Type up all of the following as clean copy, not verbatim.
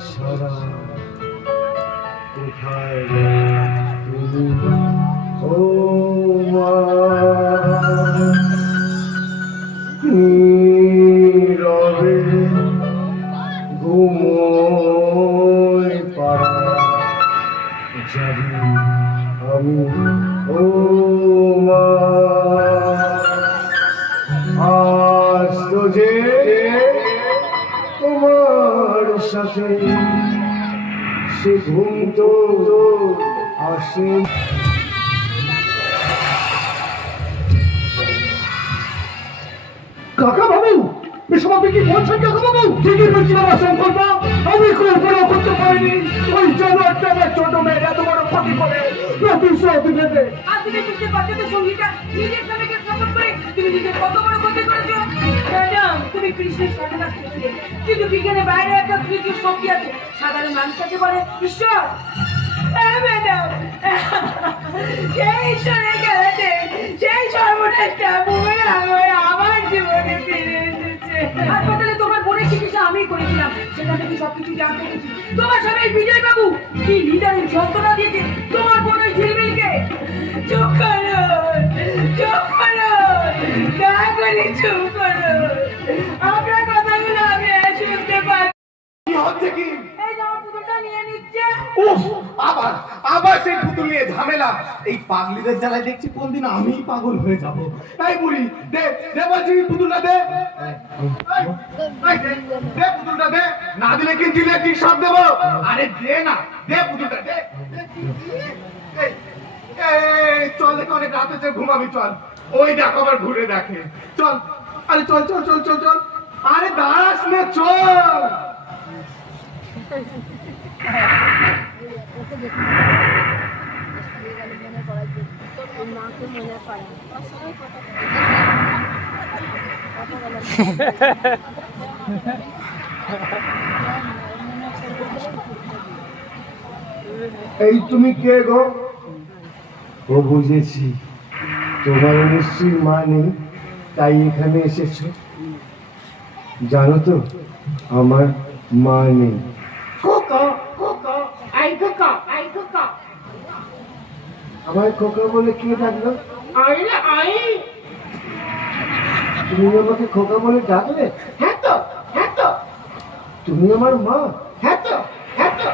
ছাড়া কোথায় তুমি ও মা নীরবে ঘুমোয় পাড়া যাবি আমি ও মা আজ তো যে তোমার সাথে সে ঘুম তো আসে কাকা বাবু এসব আপনি কি বলছেন কাকা বাবু? ঠিকই বলছি বাবা শঙ্কর বাবু, আমি কল্পনা করতে পারিনি ওই জন্য একটা ছোট মেয়ের এত বড় ক্ষতি করে প্রতিশোধ নেবে। আর তুমি বুঝতে পারছো তো সঙ্গীতা নিজের স্বামীকে সাপোর্ট করে তুমি নিজের কত বড় ক্ষতি করেছো। ম্যাডাম তুমি কৃষ্ণের সর্বনাশ করেছিলে, কিন্তু বিজ্ঞানের বাইরে একটা তৃতীয় শক্তি আছে, সাধারণ মানুষকে বলে ঈশ্বর। ম্যাডাম সেই ঈশ্বরের খেলাতে সেই সর্বনাশটা আমার জীবনে ফিরে এসেছে। হাসপাতালে তোমার বোনের চিকিৎসা আমি করেছিলাম, সেখান থেকে সবকিছু জানতে পেরেছি। তোমার স্বামী বিজয় বাবু কি নিদারুণ যন্ত্রণা দিয়েছে তোমার বোনের ঝিলমিলকে। চুপ করো, চুপ করো, দয়া করে চুপ করো, আপনার কথাগুলো আমি শুনতে পাই। কি হচ্ছে কি? এই জামা পুতুলটা নিয়ে নিচ্ছে। উফ, আবার আবার সেই পুতুল নিয়ে ঝামেলা। এই পাগলিদের জ্বালায় দেখছি কোন দিন আমি পাগল হয়ে যাব। এই বুড়ি দে দে বলছি পুতুলটা দে। এই, দে দে পুতুলটা দে, না দিলে কিন্তু ইলেকট্রিক শক দেব। আরে দে না, দে পুতুলটা দে। এই, এই চল দেখো অনেক রাতে যে ঘুমাবি, চল ওই দেখো আবার ঘুরে দেখে, চল। আরে চল চল চল চল চল, আরে দাঁড়াস না, চল। এই তুমি কে গো? ও বুঝেছি, তোমার নিশ্চয়ই মা নেই, তাই এখানে এসেছো। জানো তো আমার মা নেই। খোকা খোকা আই খোকা আই খোকা। আমার খোকা বলে কে ডাকলো? আরে আই। তুমি আমাকে খোকা বলে ডাকলে? হ্যাঁ তো, হ্যাঁ তো, তুমি আমার মা? হ্যাঁ তো, হ্যাঁ তো।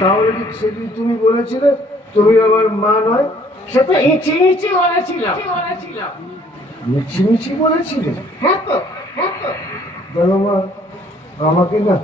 তাহলে কি সেদিন তুমি বলেছিলে তুমি আমার মা নয়? সে তো ইচি ইচি বলেছিলাম। মিছিমিছি বলেছিলে? হ্যাঁ তো, হ্যাঁ তো। বলো মা, আমাকে না